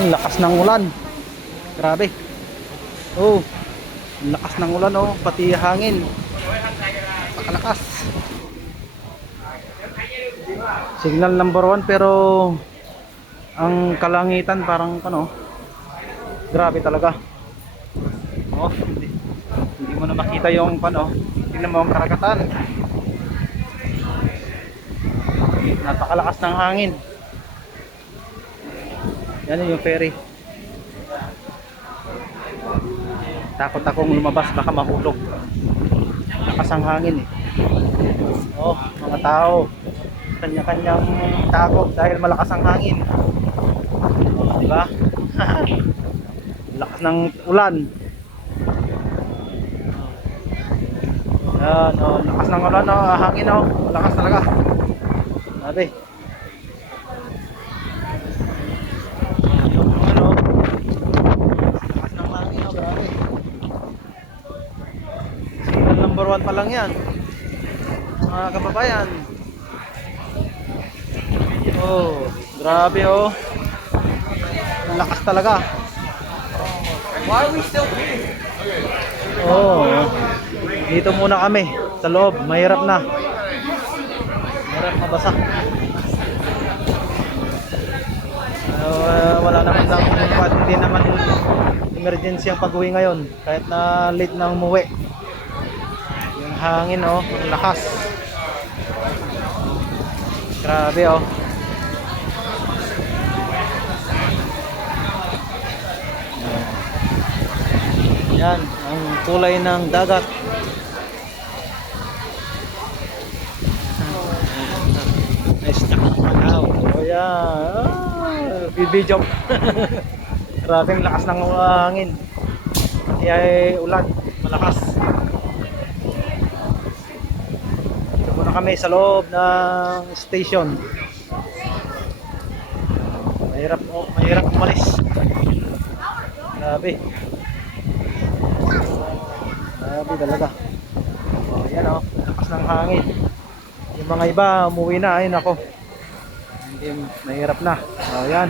Ang lakas ng ulan. Grabe. Oh, ang lakas ng ulan oh, pati hangin. Napakalakas. Signal number 1 pero ang kalangitan parang ano, grabe talaga. Oh, hindi mo na makita yung ano, tingnan mo ang karagatan. Napakalakas ng hangin. Yan yung ferry. Takot akong lumabas, baka mahulog. Lakas ang hangin eh. Oh, mga tao, kanya-kanyang takot dahil malakas ang hangin. Oh, diba? Lakas ng ulan. Yan, oh, lakas ng ulan, oh, hangin oh, malakas talaga. Sabi. Yung ano, lakas ng hangin oh, grabe. Signal number 1 pa lang yan. Mga kababayan. Oh, grabe oh. Lakas talaga. Why are we still here? Oh. Dito muna kami sa loob, mahirap na. Mahirap mabasa. Wala naman lang, hindi naman emergency ang pag-uwi ngayon kahit na late na umuwi. Yung hangin oh, ang lakas. Grabe oh. Yan, ang kulay ng dagat. Nice na pag-aw. Oh yan. Bibidyo. Grabing lakas ng hangin. Pati ay ulan. Malakas. Ito muna kami sa loob ng station. Mahirap umalis. Grabe. Grabe talaga. Oh, yan oh, lakas ng hangin. Yung mga iba umuwi na, ayun ako. Hindi, mahirap na. Oh, yan.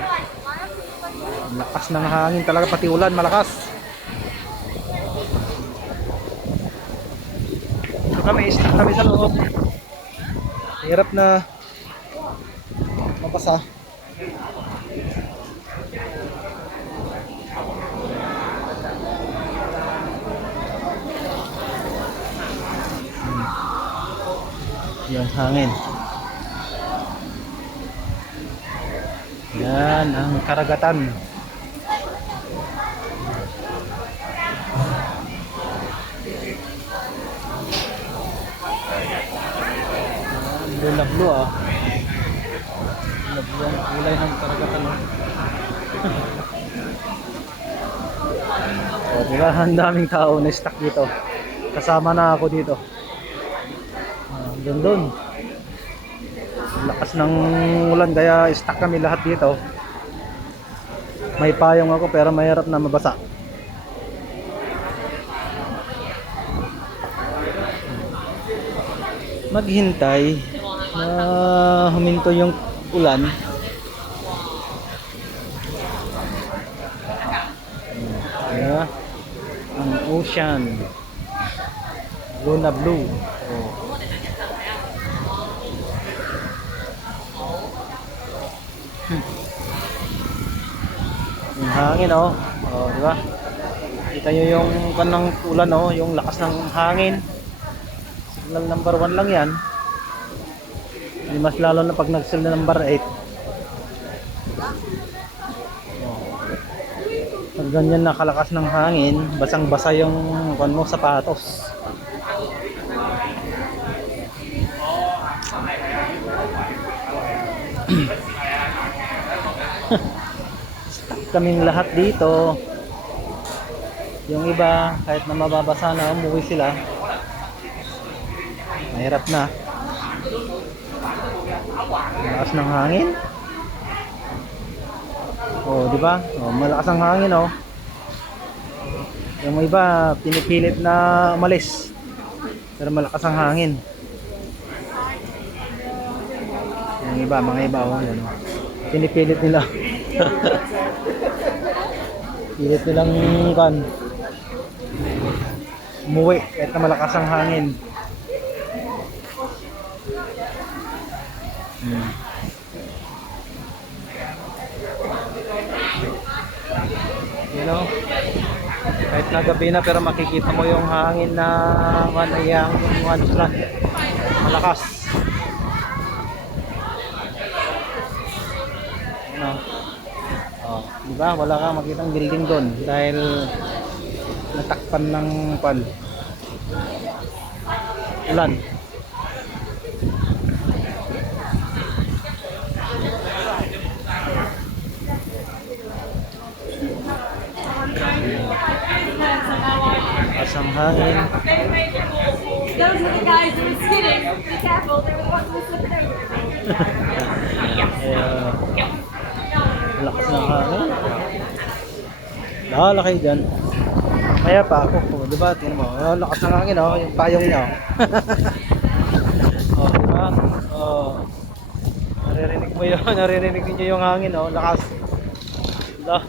Lakas ng hangin talaga, pati ulan malakas. Ito kami, stuck kami sa loob. Hirap na mabasa. Yung hangin. Yan ang karagatan. Blue ah. Blue ang kulay ng karagatan. Oh, diba? Ang daming tao na stuck dito. Kasama na ako dito. Doon. Lakas ng ulan kaya stuck kami lahat dito. May payong ako pero mahirap na mabasa. Maghintay na huminto yung ulan. Kaya ang ocean. Blue na blue. Oh. Yung hangin oh. Oh, di ba? Kita niyo yung kanang ulan oh, yung lakas ng hangin. Signal number 1 lang 'yan. Hindi mas lalo na pag nag-signal number 8. Oh. Pag ganyan nakalakas ng hangin, basang-basa yung kan mo sapatos. Kaming lahat dito. Yung iba kahit na mababasa na umuwi sila. Mahirap na. Malakas ng hangin. Oh, di ba? Oh, malakas ang hangin oh. Yung iba pinipilit na umalis. Pero malakas ang hangin. Yung iba, mga iba oh, yan oh. Pinipilit nila. Pilit nilang kan umuwi kahit na malakas ang hangin. You know, kahit na gabi na pero makikita mo yung hangin na manayang yung ano sila, malakas. Ano? Oh, di ba? Wala kang makitang building doon dahil natakpan ng ulan. Asang hangin. Those are the guys who were skidding. Be careful, they were the ones who were slipping. Lakas ng hangin. Bahala kayo dyan. Kaya pa ako, oh, di ba? Tingnan mo, oh, lakas ng hangin, oh, yung payong niya. Oh, di ba? Oh. Naririnig mo yun, naririnig niyo yung hangin, oh, lakas. Diba?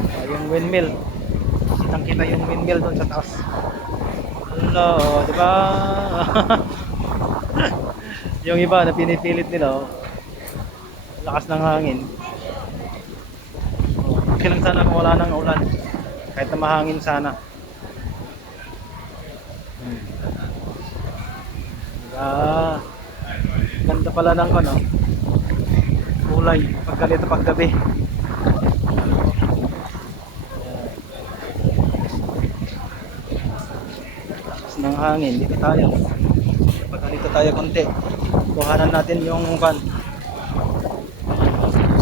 Oh, yung windmill. Kitang-kita yung windmill doon sa taas. Hello, oh, di ba? Yung iba na pinipilit nila, oh. Lakas ng hangin. Oh, okay lang sana kung wala nang ulan. Kahit na mahangin sana. Ganda pala ng ano, kulay pag ganito pag gabi. Lakas ng hangin, dito tayo. Pag ganito tayo konti, kuhanan natin yung pan.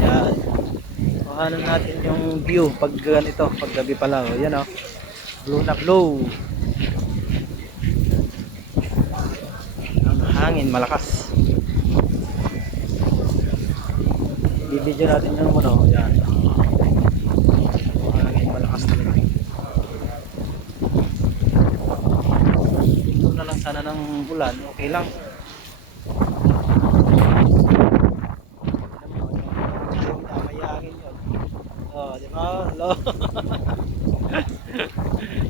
Yan. Kuhanan natin yung view pag ganito, pag gabi pala. O, yan o. Blue na blue. Ang hangin, malakas. Bibidyo natin yung ano. Yan. Ang hangin, malakas talaga. Ito na lang sana ng ulan. Okay lang. Oh, di ba? Hello.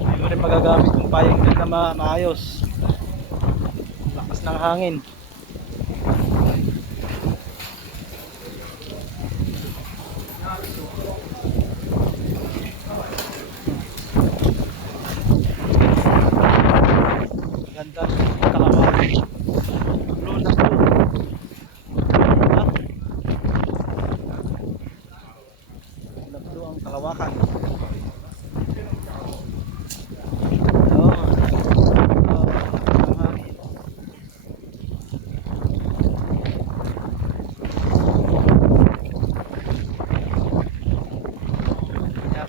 Hindi mo rin magagamit yung payong na maayos. Lakas ng hangin. Ganda ng Kalawag. Blue na blue. Blue ang Kalawakan.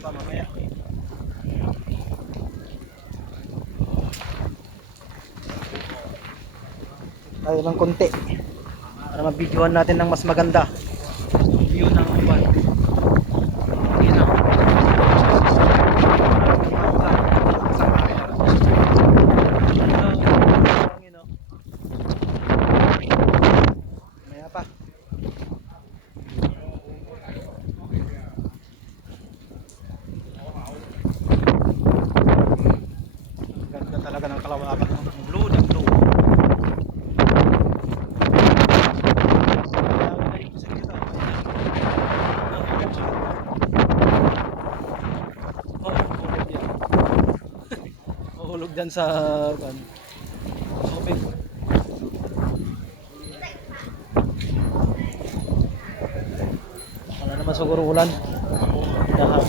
Mamaya tayo ng konti para mabidyohan natin ng mas maganda yung view ng uban. Yun na. Mamaya pa. Ganda talaga ng Kalawakan. Blue na blue. Mahulog dyan sa tubig. Wala naman siguro ulan.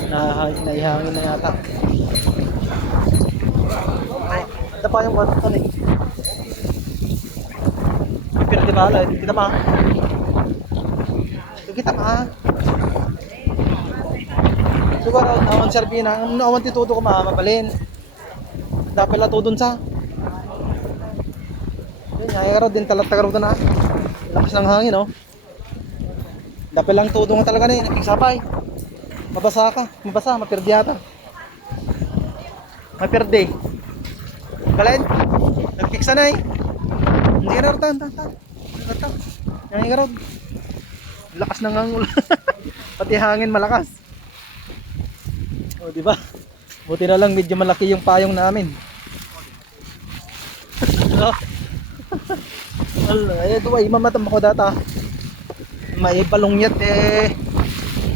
Naihangin na yata. Ito pa yung water ton eh. Pero di ba? Kita pa. Kita pa. Siguro awan serbi na. Awan tituto ko mabalin. Dapat lang tudon sa. Ayun, din talatagaro na. Lakas ng hangin oh. Dapat lang tudon ka talaga na. Nagsapay. Mabasa ka. Mabasa. Mapirdi yata. Mapirdi. Kalain. Nagpiksa na eh. Hindi ka na rotan. Hindi ka rotan. Lakas ng hangin. Pati hangin malakas. O, di ba? Buti na lang medyo malaki yung payong namin. Wala, ay mamatam ako data. May balongyat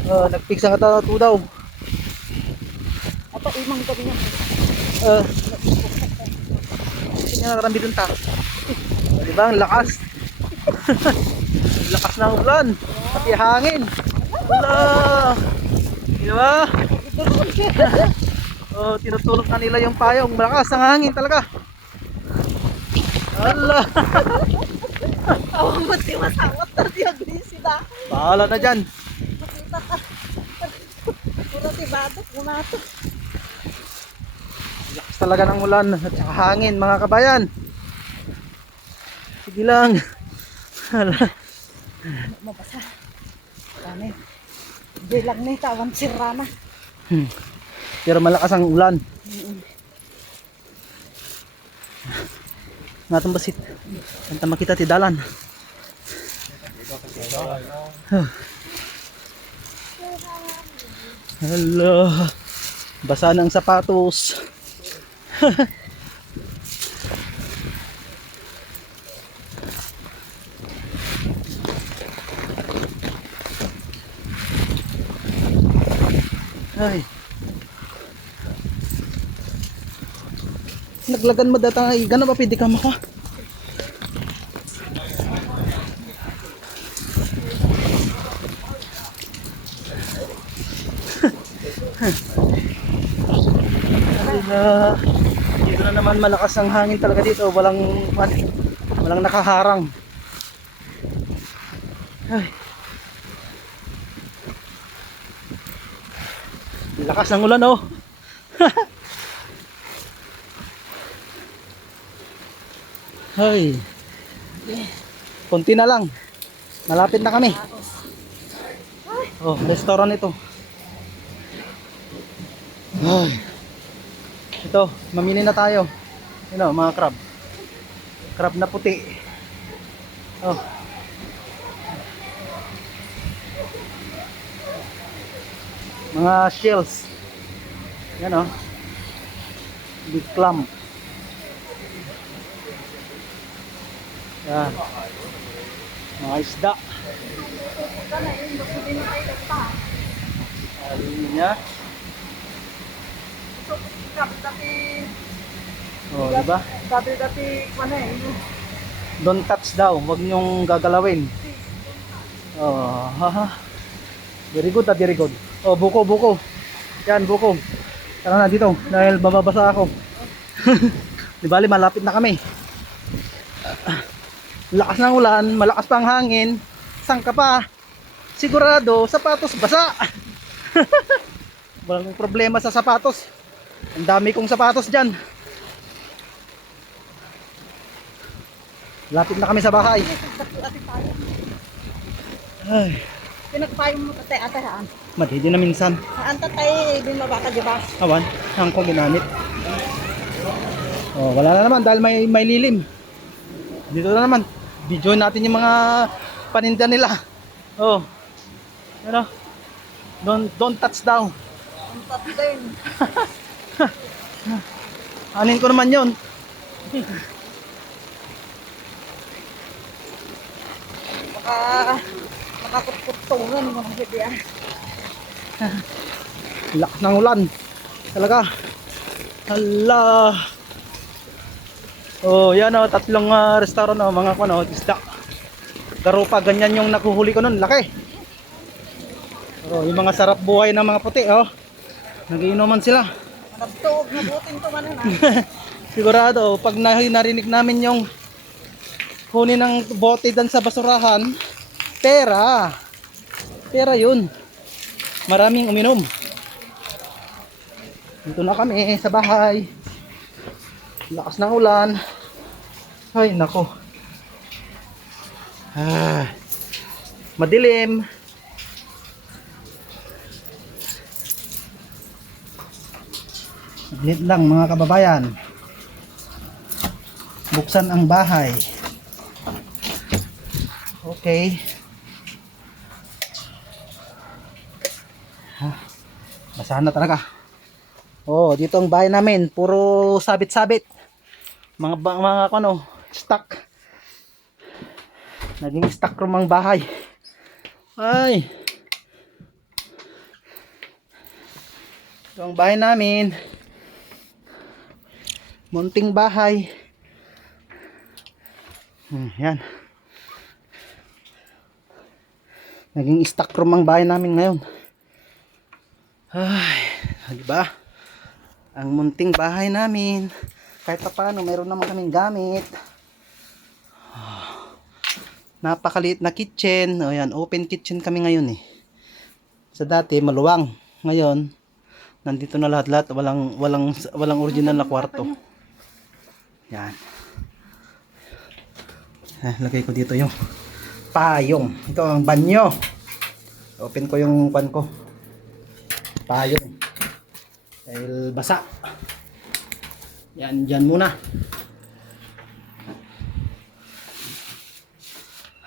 nagpiksa nga ito daw. Apa imang gabi niya. Hindi nga nakarambi dun ta. Di ba? Ang lakas. Ang lakas ng ulan. Pati hangin. Wala. Di ba? Tinutulog na nila yung payong. Malakas ang hangin talaga. Wala. Awang mati masawat tadi agresi dah. Bahala na dyan. Makita ka. Puro ti batok gumato. Lakas talaga ng ulan at saka hangin mga kabayan. Sige lang. Mabasa. Kani. Bilang ni tawan sirana. Pero malakas ang ulan. Natong basit. Kanta makita ti dalan. Hello. Basa ng sapatos. Ay. Naglagan mo data ay gana ba pwede ka maka? Dito na naman malakas ang hangin talaga dito, walang nakaharang. Ay. Lakas ng ulan oh. Hay. Konti na lang. Malapit na kami. Oh, restaurant ito. Ay. Ito, mamili na tayo. Yun oh, mga crab. Crab na puti. Oh. Mga shells. Yan oh. Big clam. Yan. Mga isda. Ayun niya. Oh, diba? Dati mana ini. Don't touch daw, huwag niyong gagalawin. Oh, haha. Very good, very good. Oh, buko. Yan, buko. Tara na dito, dahil bababasa ako. Di bali, malapit na kami. Lakas ng ulan, malakas pa ang hangin. Saan ka pa? Sigurado, sapatos basa. Walang problema sa sapatos. Ang dami kong sapatos dyan. Lapit na kami sa bahay. Ay, Pinagpayong mo tatay ata saan? madidi na minsan. Saan tatay bin mabaka di ba? Awan, ang ko ginamit. Oh, wala na naman dahil may lilim. Dito na naman. Video natin yung mga paninda nila. Oh. Ano? Don't touch down. Ang tatay. Anin ko naman 'yon. Makakutkutungan mo ng hindi ah. Lakas ng ulan. Talaga. Hala. Oh, yan oh, tatlong restaurant oh, mga kuno, isda. Garupa, ganyan yung nakuhuli ko noon, laki. Oh, yung mga sarap buhay ng mga puti oh. Nagiinuman sila. Nagtuog na butin to man na. Sigurado, pag narinig namin yung huni ng bote dan sa basurahan, pera. Pera yun. Maraming uminom. Dito na kami sa bahay. Lakas ng ulan. Ay, nako. Madilim. Madilim lang mga kababayan. Buksan ang bahay. Okay. Basahan na talaga. Oh, dito ang bahay namin. Puro sabit-sabit. Mga ano, stock. Naging stock room ang bahay. Ay. Ito ang bahay namin. Munting bahay. Yan. Naging stock room ang bahay namin ngayon. Ay, diba? Ang munting bahay namin. Kahit pa paano, meron naman kaming gamit. Napakaliit na kitchen. O yan, open kitchen kami ngayon eh. Sa dati, maluwang. Ngayon, nandito na lahat-lahat. Walang original na kwarto. Yan. Lagay ko dito yung payong. Ito ang banyo. Open ko yung pan ko. Payong. Dahil basa. Yan, dyan muna.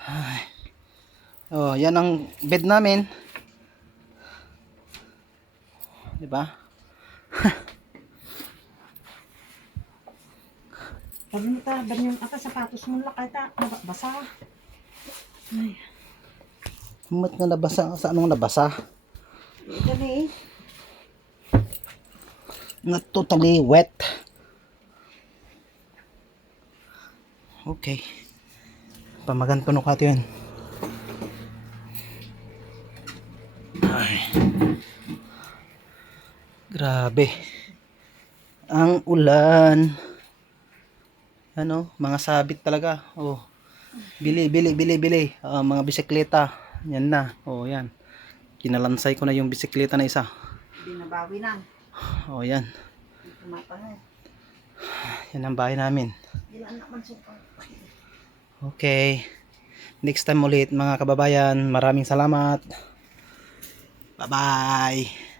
Ay. Oh, yan ang bed namin. Diba? Sabi mo ta, ban yung ata sapatos mo lakay ta, basa. Ay, Ba't nga nabasa? Sa anong nabasa? gani. Not totally wet. Okay. Pamagan ko ka yun. Ay. Grabe. Ang ulan. Ano, mga sabit talaga. Oh. Bili. Mga bisikleta. Yan na. Oh, yan. Kinalansay ko na yung bisikleta na isa. Binabawi na. Oh, yan. Tumapa na. Yan ang bahay namin. Ilan naman suka. Okay. Next time ulit mga kababayan. Maraming salamat. Bye-bye.